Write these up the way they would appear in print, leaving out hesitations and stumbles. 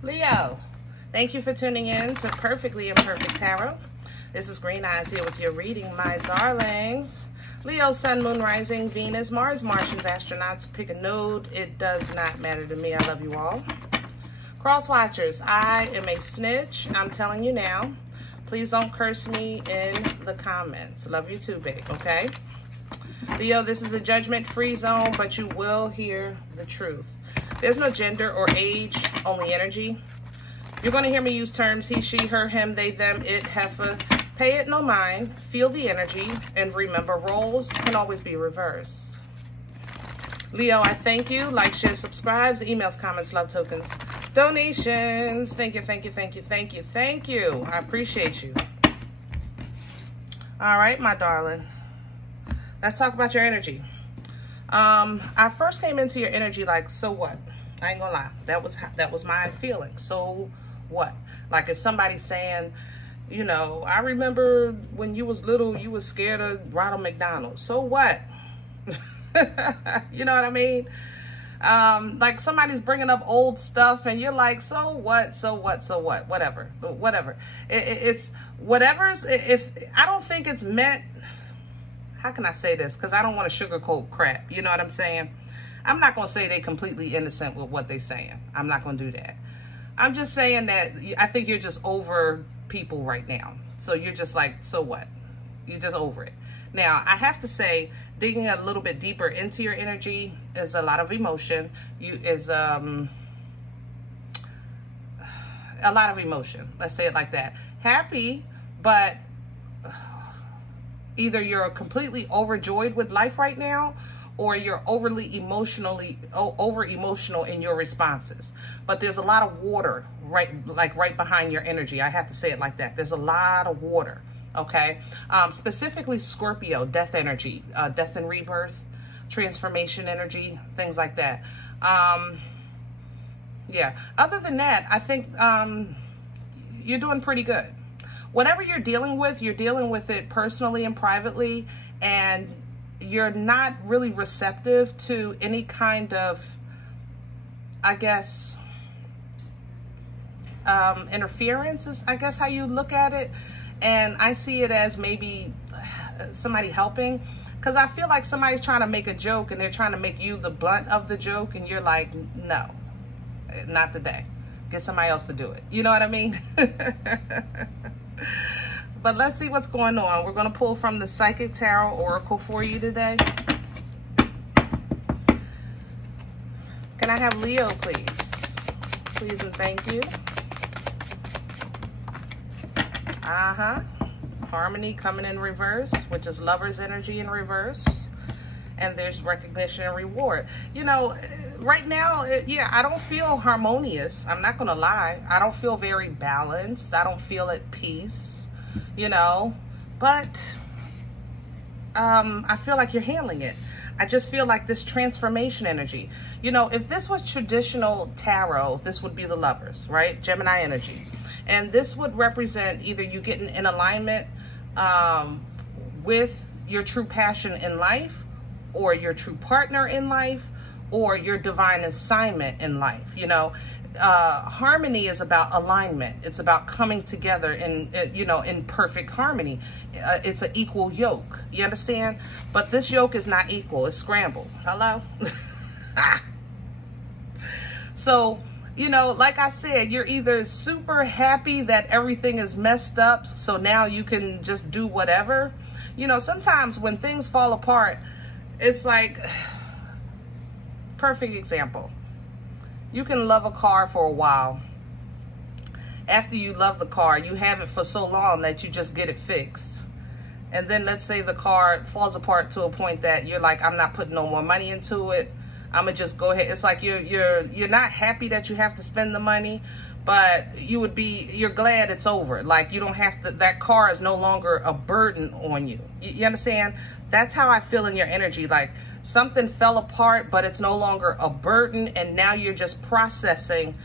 Leo, thank you for tuning in to Perfectly Imperfect Tarot. This is Green Eyes here with your reading, my darlings. Leo, Sun, Moon, Rising, Venus, Mars, Martians, astronauts. Pick a node. It does not matter to me. I love you all. Cross watchers, I am a snitch. I'm telling you now. Please don't curse me in the comments. Love you too, big, okay? Leo, this is a judgment-free zone, but you will hear the truth. There's no gender or age, only energy. You're going to hear me use terms he, she, her, him, they, them, it, heifer. Pay it no mind, feel the energy, and remember, roles can always be reversed. Leo, I thank you. Like, share, subscribes, emails, comments, love tokens, donations. Thank you, thank you, thank you, thank you, thank you. I appreciate you. All right, my darling. Let's talk about your energy. I first came into your energy like, so what? I ain't gonna lie. That was my feeling. So what? Like if somebody's saying, you know, I remember when you was little, you was scared of Ronald McDonald. So what? You know what I mean? Like somebody's bringing up old stuff and you're like, so what? So what? So what? Whatever. It's whatever's, if I don't think it's meant. How can I say this? Because I don't want to sugarcoat crap. You know what I'm saying? I'm not going to say they're completely innocent with what they're saying. I'm not going to do that. I'm just saying that I think you're just over people right now. So you're just like, so what? You're just over it. Now, I have to say, digging a little bit deeper into your energy is a lot of emotion. A lot of emotion. Let's say it like that. Happy, but either you're completely overjoyed with life right now or you're over emotional in your responses. But there's a lot of water right behind your energy. I have to say it like that. There's a lot of water, okay? Specifically Scorpio, death energy, death and rebirth, transformation energy, things like that. Yeah, other than that, I think you're doing pretty good. Whatever you're dealing with it personally and privately, and you're not really receptive to any kind of, I guess, interference is, I guess, how you look at it. And I see it as maybe somebody helping, because I feel like somebody's trying to make a joke and they're trying to make you the blunt of the joke, and you're like, no, not today. Get somebody else to do it. You know what I mean? But let's see what's going on. We're going to pull from the Psychic Tarot Oracle for you today. Can I have Leo, please? Please and thank you. Harmony coming in reverse, which is lover's energy in reverse. And there's recognition and reward. You know, right now, yeah, I don't feel harmonious. I'm not going to lie. I don't feel very balanced. I don't feel at peace, you know, but I feel like you're handling it. I just feel like this transformation energy. You know, if this was traditional tarot, this would be the lovers, right? Gemini energy. And this would represent either you getting in alignment with your true passion in life, or your true partner in life, or your divine assignment in life. You know, harmony is about alignment. It's about coming together in, you know, in perfect harmony. It's an equal yoke. You understand? But this yoke is not equal. It's scrambled. Hello? So, you know, like I said, you're either super happy that everything is messed up, so now you can just do whatever. You know, sometimes when things fall apart, it's like, perfect example. You can love a car for a while. After you love the car, you have it for so long that you just get it fixed. And then let's say the car falls apart to a point that you're like, I'm not putting no more money into it. I'm gonna just go ahead. It's like you're not happy that you have to spend the money, but you're glad it's over. Like you don't have to, that car is no longer a burden on you. You understand? That's how I feel in your energy. Like something fell apart, but it's no longer a burden. And now you're just processing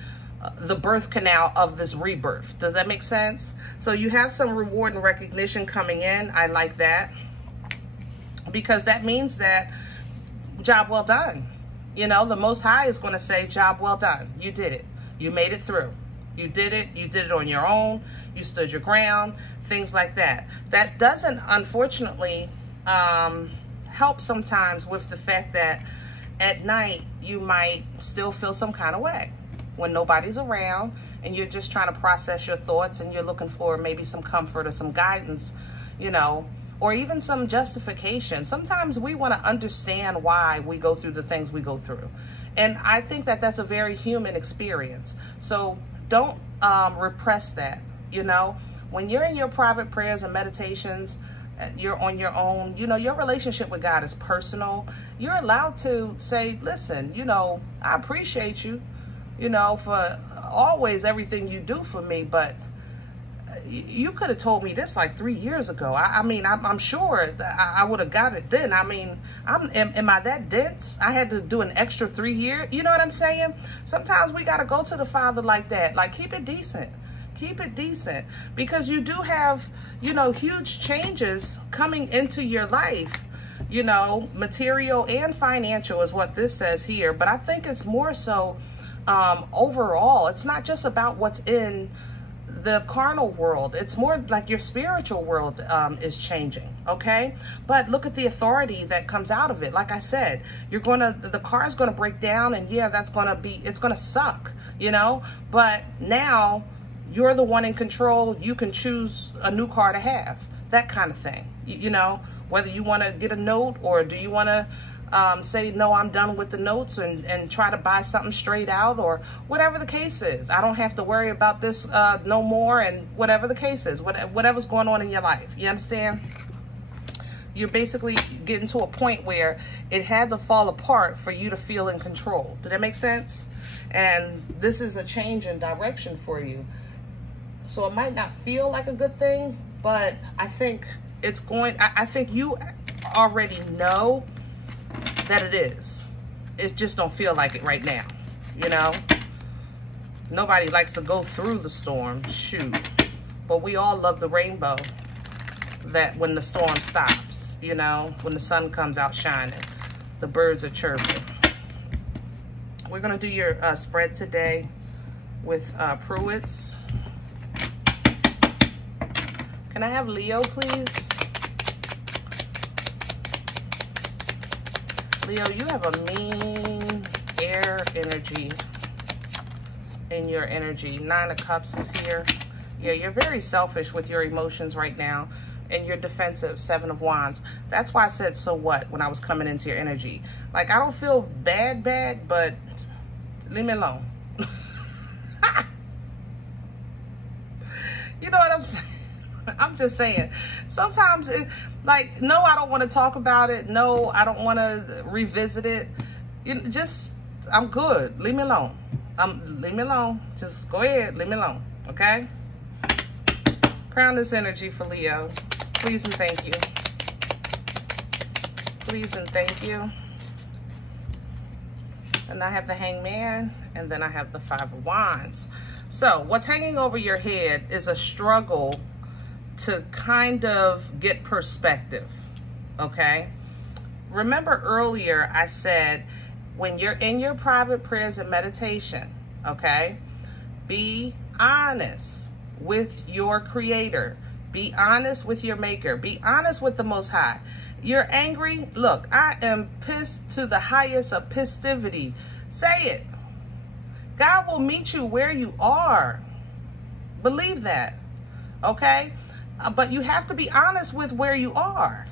the birth canal of this rebirth. Does that make sense? So you have some reward and recognition coming in. I like that, because that means that job well done. You know, the Most High is going to say, job well done. You did it. You made it through. You did it. You did it on your own. You stood your ground, things like that. That doesn't, unfortunately, help sometimes with the fact that at night you might still feel some kind of way when nobody's around and you're just trying to process your thoughts and you're looking for maybe some comfort or some guidance, you know, or even some justification. Sometimes we want to understand why we go through the things we go through. And I think that that's a very human experience. So don't repress that, you know. When you're in your private prayers and meditations, you're on your own, you know, your relationship with God is personal. You're allowed to say, listen, you know, I appreciate you, you know, for always everything you do for me, but you could have told me this like 3 years ago. I mean, I'm sure that I would have got it then. I mean, am I that dense? I had to do an extra 3 years. You know what I'm saying? Sometimes we got to go to the Father like that. Like, keep it decent. Keep it decent, because you do have, you know, huge changes coming into your life, you know, material and financial is what this says here. But I think it's more so overall. It's not just about what's in the carnal world. It's more like your spiritual world is changing, okay? But look at the authority that comes out of it. Like I said, the car's gonna break down, and yeah, it's gonna suck, you know? But now you're the one in control. You can choose a new car to have, that kind of thing. You know, whether you want to get a note, or do you want to say, no, I'm done with the notes and try to buy something straight out, or whatever the case is. I don't have to worry about this no more, and whatever the case is, whatever's going on in your life. You understand? You're basically getting to a point where it had to fall apart for you to feel in control. Did that make sense? And this is a change in direction for you. So it might not feel like a good thing, but I think it's going, I think you already know that it is. It just don't feel like it right now, you know? Nobody likes to go through the storm, shoot. But we all love the rainbow, that when the storm stops, you know, when the sun comes out shining, the birds are chirping. We're gonna do your spread today with Pruitt's. Can I have Leo, please? Leo, you have a mean air energy in your energy. 9 of Cups is here. Yeah, you're very selfish with your emotions right now, and you're defensive. 7 of Wands. That's why I said, so what, when I was coming into your energy. Like, I don't feel bad, but leave me alone. You know what I'm saying? I'm just saying, sometimes like, no, I don't want to talk about it. No, I don't want to revisit it. I'm good. Leave me alone. Leave me alone. Just go ahead. Leave me alone. Okay? Crown this energy for Leo. Please and thank you. Please and thank you. And I have the Hangman, and then I have the 5 of Wands. So what's hanging over your head is a struggle to kind of get perspective, okay? Remember earlier I said, when you're in your private prayers and meditation, okay, be honest with your Creator. Be honest with your Maker. Be honest with the Most High. You're angry? Look, I am pissed to the highest of pistivity. Say it. God will meet you where you are. Believe that, okay? But you have to be honest with where you are.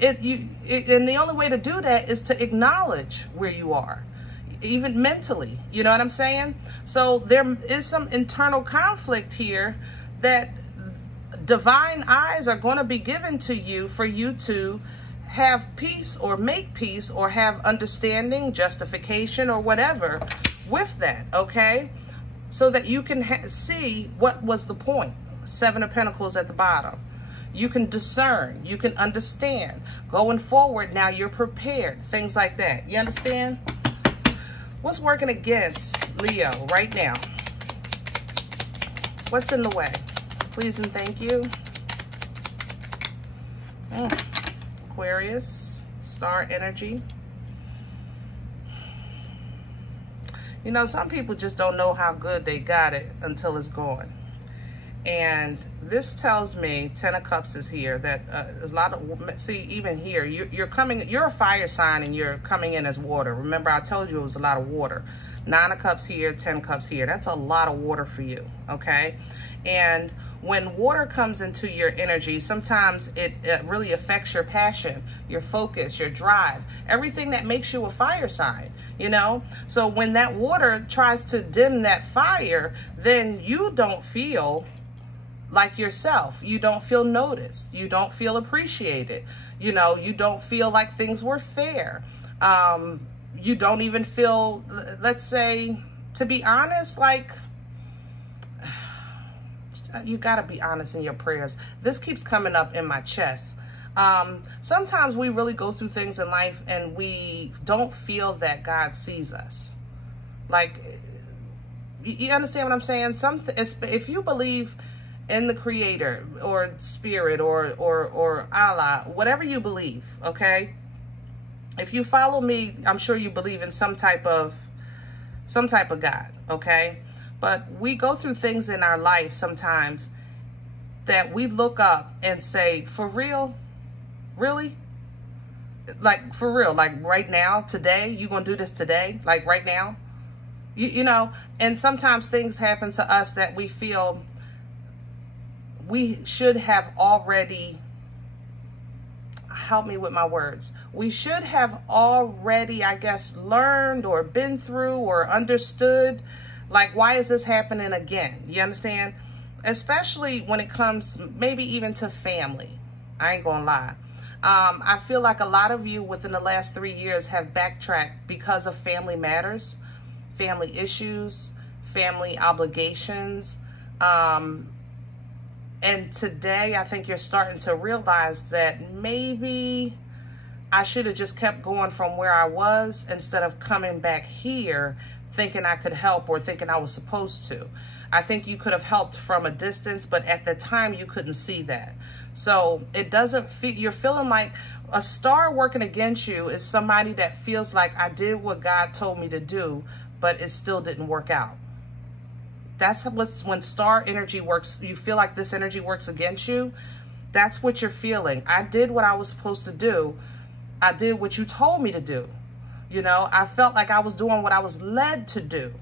And the only way to do that is to acknowledge where you are, even mentally. You know what I'm saying? So there is some internal conflict here that divine eyes are going to be given to you for you to have peace, or make peace, or have understanding, justification, or whatever with that, okay? So that you can see what was the point. 7 of Pentacles at the bottom. You can discern. You can understand. Going forward, now you're prepared. Things like that. You understand? What's working against Leo right now? What's in the way? Please and thank you. Aquarius, star energy. You know, some people just don't know how good they got it until it's gone. And this tells me, 10 of Cups is here, that there's a lot of, see, even here, you're a fire sign and you're coming in as water. Remember, I told you it was a lot of water. 9 of Cups here, 10 of Cups here. That's a lot of water for you, okay? And when water comes into your energy, sometimes it really affects your passion, your focus, your drive, everything that makes you a fire sign, you know? So when that water tries to dim that fire, then you don't feel like yourself. You don't feel noticed. You don't feel appreciated. You know, you don't feel like things were fair. You don't even feel, let's say, to be honest, like, you got to be honest in your prayers. This keeps coming up in my chest. Sometimes we really go through things in life and we don't feel that God sees us. Like, you understand what I'm saying? If you believe in the Creator or Spirit or Allah, whatever you believe, okay? If you follow me, I'm sure you believe in some type of God, okay? But we go through things in our life sometimes that we look up and say, for real? Really? Like, for real, like right now, today, you gonna do this today? Like right now? You know, and sometimes things happen to us that we feel we should have already, help me with my words, we should have already, I guess, learned or been through or understood. Like, why is this happening again? You understand? Especially when it comes maybe even to family. I ain't gonna lie. I feel like a lot of you within the last 3 years have backtracked because of family matters, family issues, family obligations. And today, I think you're starting to realize that maybe I should have just kept going from where I was instead of coming back here thinking I could help or thinking I was supposed to. I think you could have helped from a distance, but at the time you couldn't see that. So it doesn't feel, you're feeling like a star working against you is somebody that feels like I did what God told me to do, but it still didn't work out. That's when star energy works. You feel like this energy works against you. That's what you're feeling. I did what I was supposed to do. I did what you told me to do. You know, I felt like I was doing what I was led to do,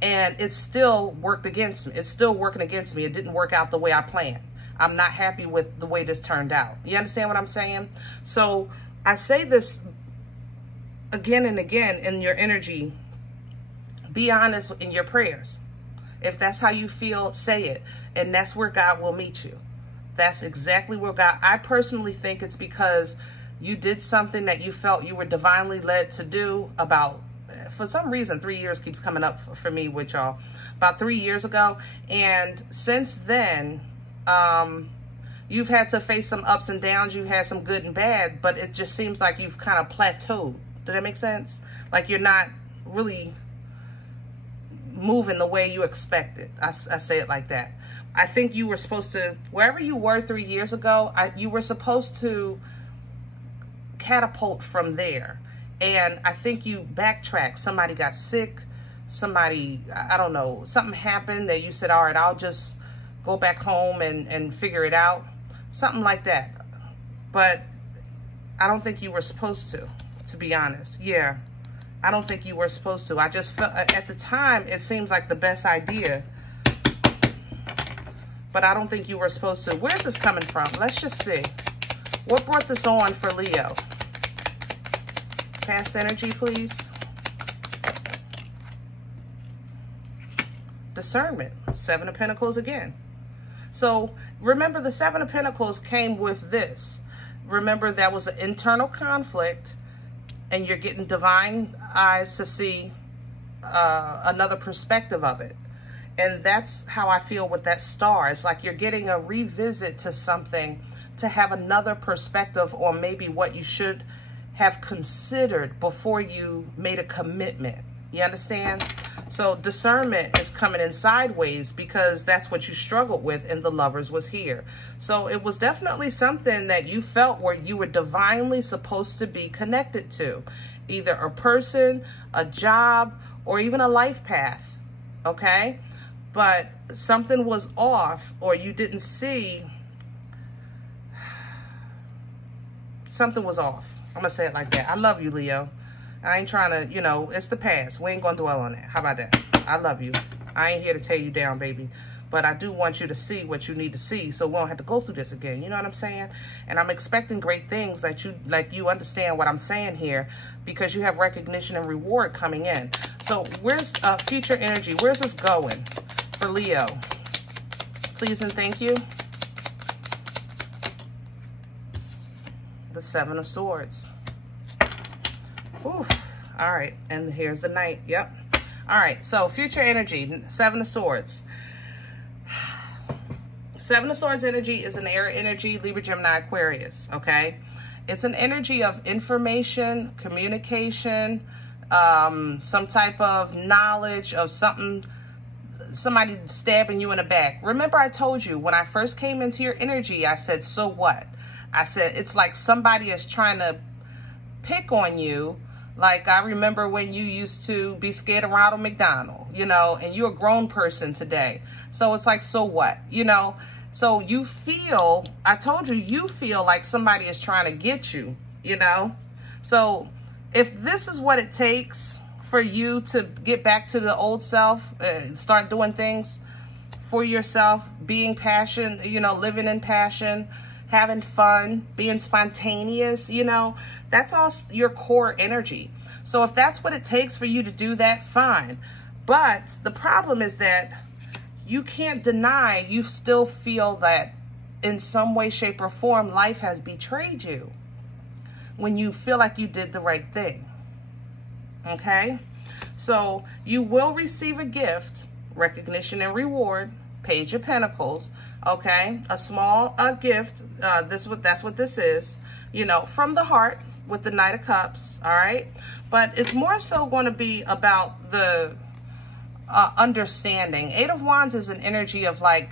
and it still worked against me. It's still working against me. It didn't work out the way I planned. I'm not happy with the way this turned out. You understand what I'm saying? So I say this again and again in your energy. Be honest in your prayers. If that's how you feel, say it. And that's where God will meet you. That's exactly where God, I personally think it's because you did something that you felt you were divinely led to do about, for some reason, 3 years keeps coming up for me with y'all, about 3 years ago. And since then, you've had to face some ups and downs. You've had some good and bad, but it just seems like you've kind of plateaued. Did that make sense? Like you're not really moving the way you expected. I say it like that. I think you were supposed to, wherever you were 3 years ago, you were supposed to catapult from there. And I think you backtracked. Somebody got sick. Somebody, I don't know, something happened that you said, all right, I'll just go back home and figure it out. Something like that. But I don't think you were supposed to be honest. Yeah. I don't think you were supposed to. I just felt, at the time, it seems like the best idea. But I don't think you were supposed to. Where's this coming from? Let's just see. What brought this on for Leo? Past energy, please. Discernment. 7 of Pentacles again. So remember, the 7 of Pentacles came with this. Remember, that was an internal conflict. And you're getting divine eyes to see another perspective of it. And that's how I feel with that star. It's like you're getting a revisit to something to have another perspective on maybe what you should have considered before you made a commitment. You understand? So discernment is coming in sideways because that's what you struggled with, and the Lovers was here. So it was definitely something that you felt where you were divinely supposed to be connected to. Either a person, a job, or even a life path, okay? But something was off, or you didn't see. Something was off. I'm going to say it like that. I love you, Leo. I ain't trying to, you know, it's the past. We ain't going to dwell on it. How about that? I love you. I ain't here to tear you down, baby. But I do want you to see what you need to see so we don't have to go through this again. You know what I'm saying? And I'm expecting great things that you understand what I'm saying here, because you have recognition and reward coming in. So where's future energy? Where's this going for Leo? Please and thank you. The Seven of Swords. Oof. All right. And here's the Knight. Yep. All right. So future energy, Seven of Swords. Seven of Swords energy is an air energy, Libra, Gemini, Aquarius, okay? It's an energy of information, communication, some type of knowledge of something, somebody stabbing you in the back. Remember I told you when I first came into your energy, I said, so what? I said, it's like somebody is trying to pick on you. Like I remember when you used to be scared of Ronald McDonald, you know, and you're a grown person today. So it's like, so what, you know? So you feel, I told you, you feel like somebody is trying to get you, you know? So if this is what it takes for you to get back to the old self, start doing things for yourself, being passion, you know, living in passion, having fun, being spontaneous, you know, that's all your core energy. So if that's what it takes for you to do that, fine. But the problem is that you can't deny you still feel that in some way, shape, or form, life has betrayed you when you feel like you did the right thing. Okay? So you will receive a gift, recognition and reward, Page of Pentacles, okay? A small gift, that's what this is, you know, from the heart with the Knight of Cups, all right? But it's more so going to be about the understanding. Eight of Wands is an energy of like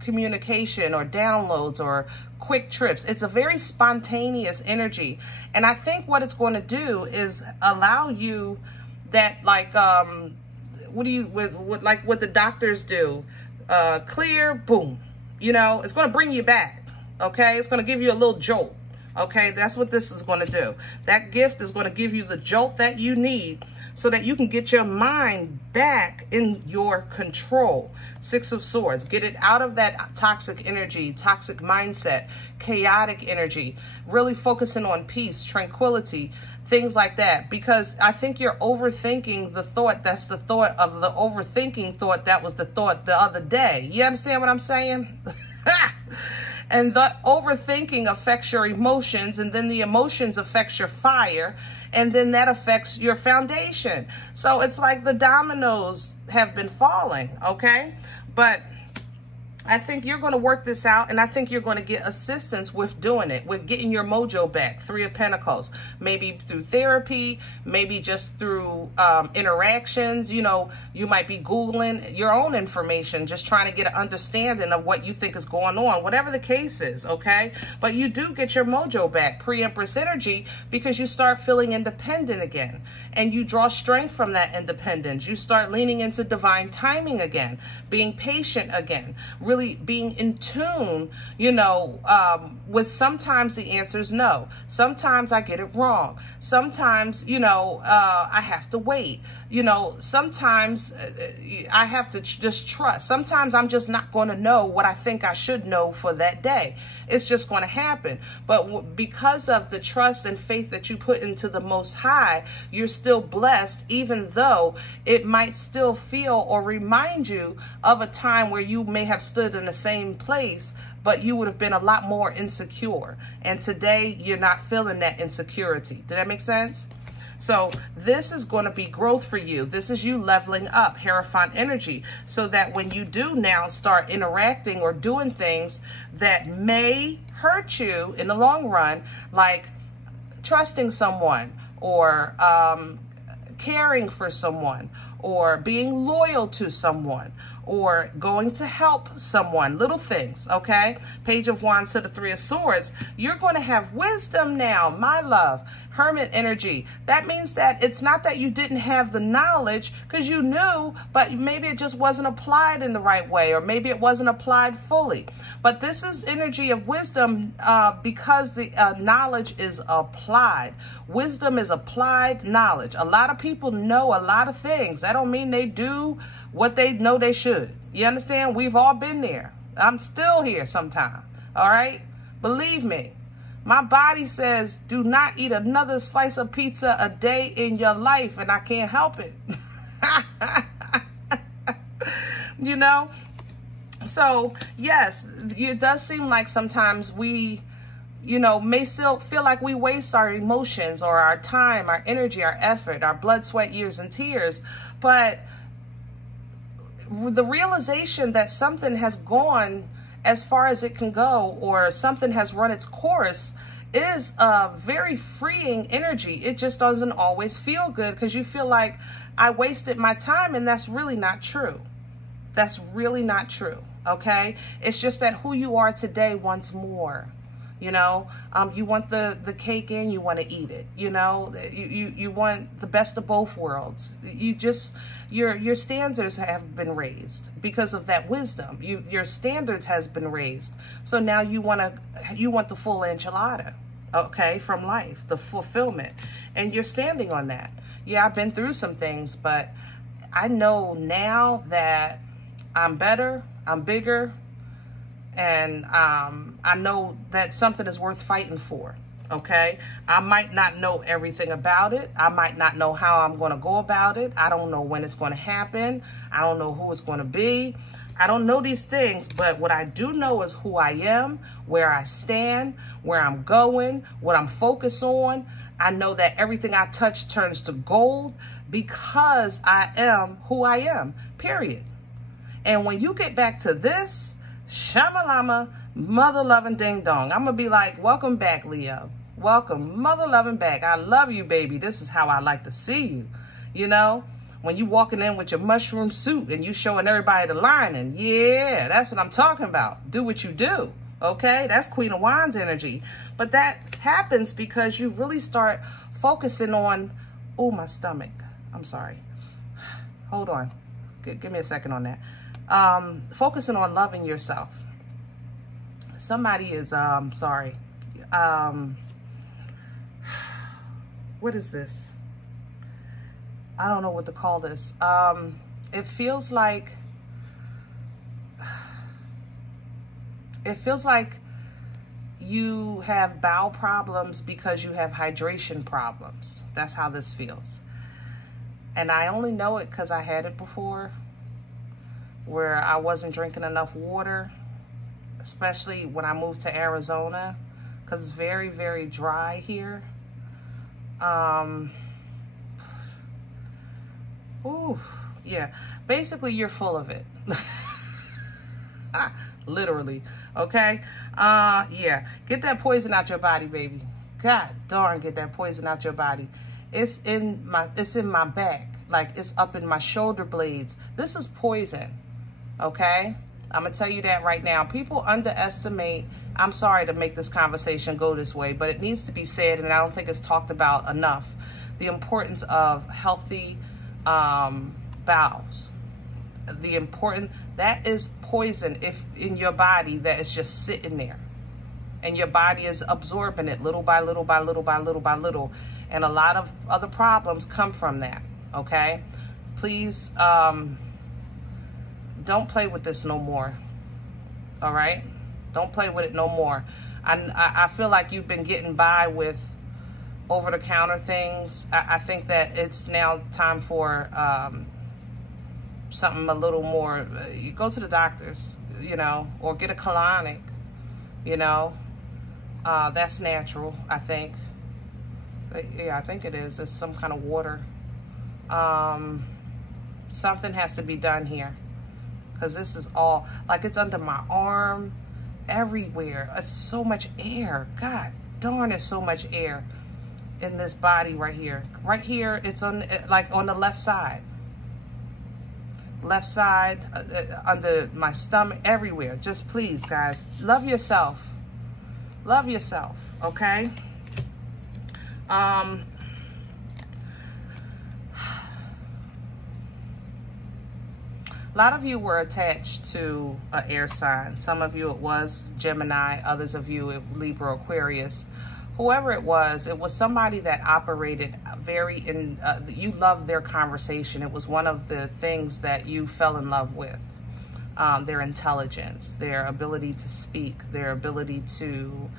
communication or downloads or quick trips. It's a very spontaneous energy. And I think what it's going to do is allow you that like, what do you, with like what the doctors do, clear, boom, you know, it's going to bring you back. Okay. It's going to give you a little jolt. Okay. That's what this is going to do. That gift is going to give you the jolt that you need so that you can get your mind back in your control. Six of Swords. Get it out of that toxic energy, toxic mindset, chaotic energy. Really focusing on peace, tranquility, things like that. Because I think you're overthinking the thought that's the thought of the overthinking thought that was the thought the other day. You understand what I'm saying? And the overthinking affects your emotions, and then the emotions affects your fire, and then that affects your foundation. So it's like the dominoes have been falling, okay? But I think you're going to work this out, and I think you're going to get assistance with doing it, with getting your mojo back. Three of Pentacles, maybe through therapy, maybe just through interactions. You know, you might be Googling your own information, just trying to get an understanding of what you think is going on, whatever the case is, okay? But you do get your mojo back, pre-Empress energy, because you start feeling independent again, and you draw strength from that independence. You start leaning into divine timing again, being patient again, really being in tune, you know, with sometimes the answer is no. Sometimes I get it wrong. Sometimes, you know, I have to wait. You know, sometimes I have to just trust. Sometimes I'm just not going to know what I think I should know for that day. It's just going to happen. But because of the trust and faith that you put into the Most High, you're still blessed, even though it might still feel or remind you of a time where you may have stood in the same place, but you would have been a lot more insecure. And today you're not feeling that insecurity. Did that make sense? So this is going to be growth for you. This is you leveling up, Hierophant energy, so that when you do now start interacting or doing things that may hurt you in the long run, like trusting someone or caring for someone or being loyal to someone or going to help someone, little things, okay? Page of Wands to the Three of Swords. You're going to have wisdom now, my love. Hermit energy. That means that it's not that you didn't have the knowledge, because you knew, but maybe it just wasn't applied in the right way, or maybe it wasn't applied fully. But this is energy of wisdom because the knowledge is applied. Wisdom is applied knowledge. A lot of people know a lot of things. That don't mean they do what they know they should. You understand? We've all been there. I'm still here sometime. All right? Believe me. My body says, do not eat another slice of pizza a day in your life, and I can't help it. You know? So, yes, it does seem like sometimes we, you know, may still feel like we waste our emotions or our time, our energy, our effort, our blood, sweat, years, and tears. But the realization that something has gone as far as it can go, or something has run its course, is a very freeing energy. It just doesn't always feel good, because you feel like I wasted my time, and that's really not true. That's really not true, okay? It's just that who you are today wants more. You know, you want the cake and you want to eat it. You know, you want the best of both worlds. You just, your standards have been raised because of that wisdom. Your standards has been raised. So now you want the full enchilada, okay, from life, the fulfillment, and you're standing on that. Yeah, I've been through some things, but I know now that I'm better, I'm bigger, and I know that something is worth fighting for, okay? I might not know everything about it. I might not know how I'm going to go about it. I don't know when it's going to happen. I don't know who it's going to be. I don't know these things, but what I do know is who I am, where I stand, where I'm going, what I'm focused on. I know that everything I touch turns to gold because I am who I am, period. And when you get back to this, Shamalama, mother loving ding dong, I'm going to be like, welcome back, Leo. Welcome, mother loving back. I love you, baby. This is how I like to see you. You know, when you walking in with your mushroom suit and you showing everybody the lining. Yeah, that's what I'm talking about. Do what you do. Okay, that's Queen of Wands energy. But that happens because you really start focusing on, oh, my stomach. I'm sorry. Hold on. Give me a second on that. Focusing on loving yourself. Somebody is, sorry. What is this? I don't know what to call this. It feels like you have bowel problems because you have hydration problems. That's how this feels. And I only know it because I had it before, where I wasn't drinking enough water, especially when I moved to Arizona, because it's very, very dry here. Ooh, yeah. Basically, you're full of it. Literally. Okay? Yeah. Get that poison out your body, baby. God darn, get that poison out your body. It's in my back. Like, it's up in my shoulder blades. This is poison. Okay? I'm going to tell you that right now. People underestimate, I'm sorry to make this conversation go this way, but it needs to be said, and I don't think it's talked about enough. The importance of healthy bowels. That is poison if in your body that is just sitting there. And your body is absorbing it little by little by little by little by little. And a lot of other problems come from that. Okay? Please, don't play with this no more. All right? Don't play with it no more. I feel like you've been getting by with over-the-counter things. I think that it's now time for something a little more. You go to the doctors, you know, or get a colonic, you know. That's natural, I think. Yeah, I think it is. It's some kind of water. Something has to be done here. Because this is all, like, it's under my arm, everywhere. It's so much air. God darn, there's so much air in this body right here. Right here, it's on, like, on the left side. left side, under my stomach, everywhere. Just please, guys, love yourself. Love yourself, okay? A lot of you were attached to an air sign. Some of you it was Gemini, others of you it Libra, Aquarius. Whoever it was somebody that operated very you loved their conversation. It was one of the things that you fell in love with. Their intelligence, their ability to speak, their ability to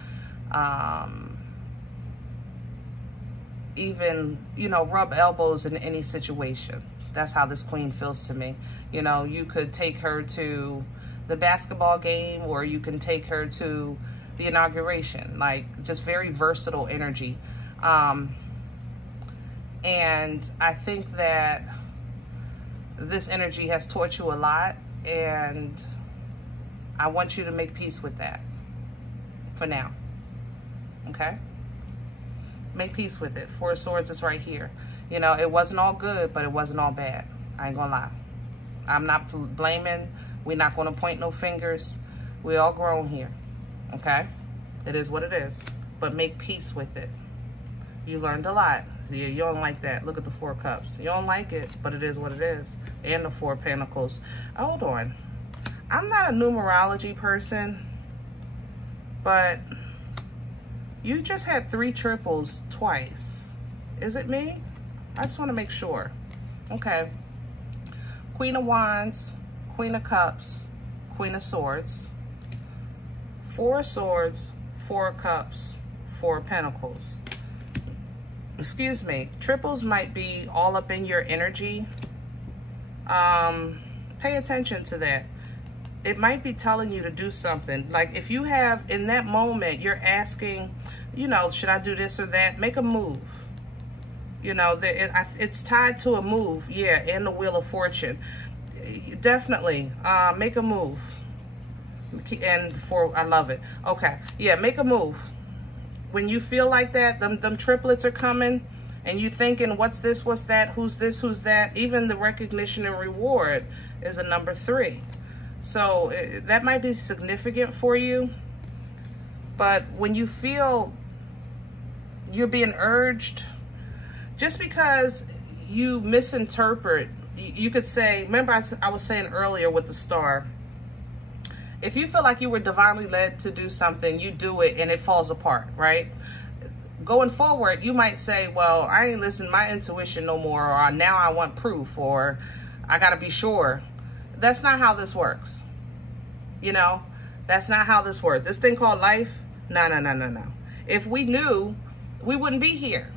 even, you know, rub elbows in any situation. That's how this queen feels to me. You know, you could take her to the basketball game, or you can take her to the inauguration. Like, just very versatile energy. And I think that this energy has taught you a lot, and I want you to make peace with that for now. Okay? Make peace with it. Four of Swords is right here. You know, it wasn't all good, but it wasn't all bad. I ain't gonna lie. I'm not blaming. We're not gonna point no fingers. We all grown here. Okay? It is what it is. But make peace with it. You learned a lot. You don't like that. Look at the Four of Cups. You don't like it, but it is what it is. And the Four of Pentacles. Hold on. I'm not a numerology person, but you just had 3 triples twice. Is it me? I just want to make sure. Okay. Queen of Wands, Queen of Cups, Queen of Swords, Four of Swords, Four of Cups, Four of Pentacles. Excuse me. Triples might be all up in your energy. Pay attention to that. It might be telling you to do something. Like, if you have, in that moment, you're asking, you know, should I do this or that? Make a move. You know, it's tied to a move. Yeah, and the Wheel of Fortune. Definitely, make a move. And I love it. Okay, yeah, make a move. When you feel like that, them triplets are coming, and you thinking, what's this, what's that, who's this, who's that? Even the recognition and reward is a number 3. So that might be significant for you. But when you feel you're being urged, just because you misinterpret, you could say, remember I was saying earlier with the star, if you feel like you were divinely led to do something, you do it and it falls apart, right? Going forward, you might say, well, I ain't listening to my intuition no more, or now I want proof, or I got to be sure. That's not how this works. You know, that's not how this works. This thing called life, no. If we knew, we wouldn't be here.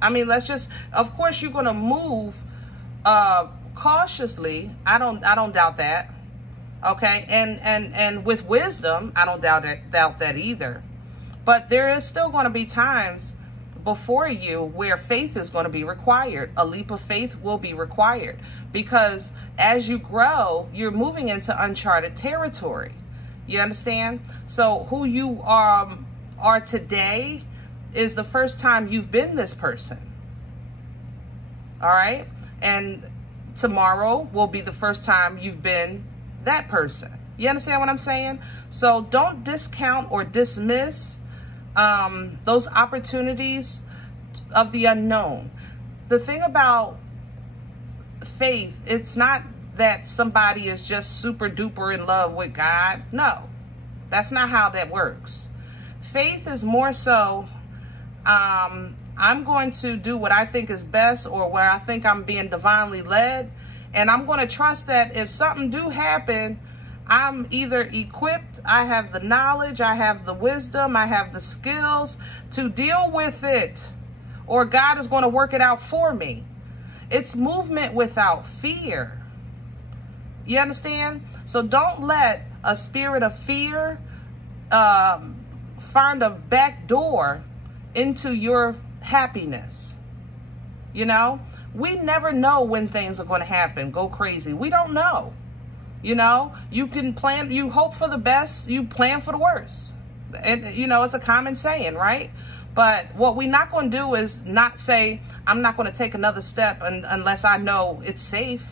I mean, let's just, of course you're going to move cautiously. I don't doubt that. Okay. And with wisdom, I don't doubt that either. But there is still going to be times before you where faith is going to be required. A leap of faith will be required, because as you grow, you're moving into uncharted territory. You understand? So who you are today is the first time you've been this person. All right? And tomorrow will be the first time you've been that person. You understand what I'm saying? So don't discount or dismiss those opportunities of the unknown. The thing about faith, it's not that somebody is just super duper in love with God. No, that's not how that works. Faith is more so, I'm going to do what I think is best, or where I think I'm being divinely led. And I'm going to trust that if something do happen, I'm either equipped, I have the knowledge, I have the wisdom, I have the skills to deal with it, or God is going to work it out for me. It's movement without fear. You understand? So don't let a spirit of fear find a back door into your happiness. You know, we never know when things are going to happen, go crazy. We don't know. You know, you can plan, you hope for the best, you plan for the worst. And, you know, it's a common saying, right? But what we're not going to do is not say, I'm not going to take another step unless I know it's safe.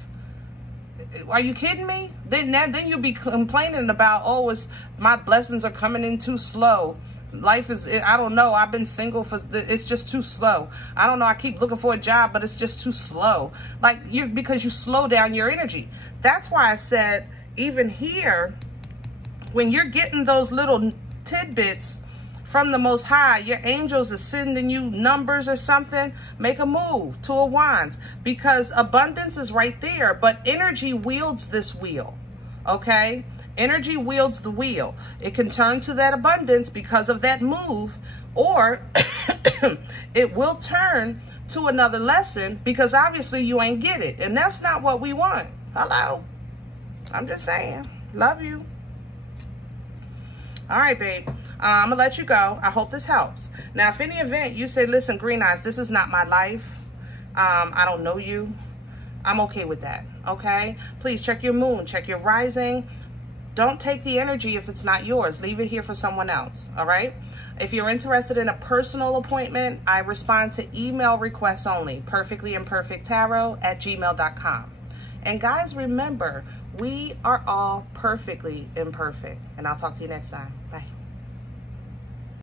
are you kidding me? Then you'll be complaining about, oh, my blessings are coming in too slow. Life is, I don't know, I've been single it's just too slow. I don't know, I keep looking for a job, but it's just too slow. Like, because you slow down your energy. That's why I said, even here, when you're getting those little tidbits from the Most High, your angels are sending you numbers or something, make a move. Two of Wands, because abundance is right there, but energy wields this wheel, okay? Energy wields the wheel. It can turn to that abundance because of that move, or it will turn to another lesson because obviously you ain't get it. And that's not what we want. Hello? I'm just saying. Love you. All right, babe. I'm going to let you go. I hope this helps. Now, if any event you say, listen, Green Eyes, this is not my life. I don't know you. I'm okay with that, okay? Please check your moon. Check your rising. Don't take the energy if it's not yours. Leave it here for someone else, all right? If you're interested in a personal appointment, I respond to email requests only, perfectlyimperfecttarot@gmail.com. And guys, remember, we are all perfectly imperfect. And I'll talk to you next time. Bye.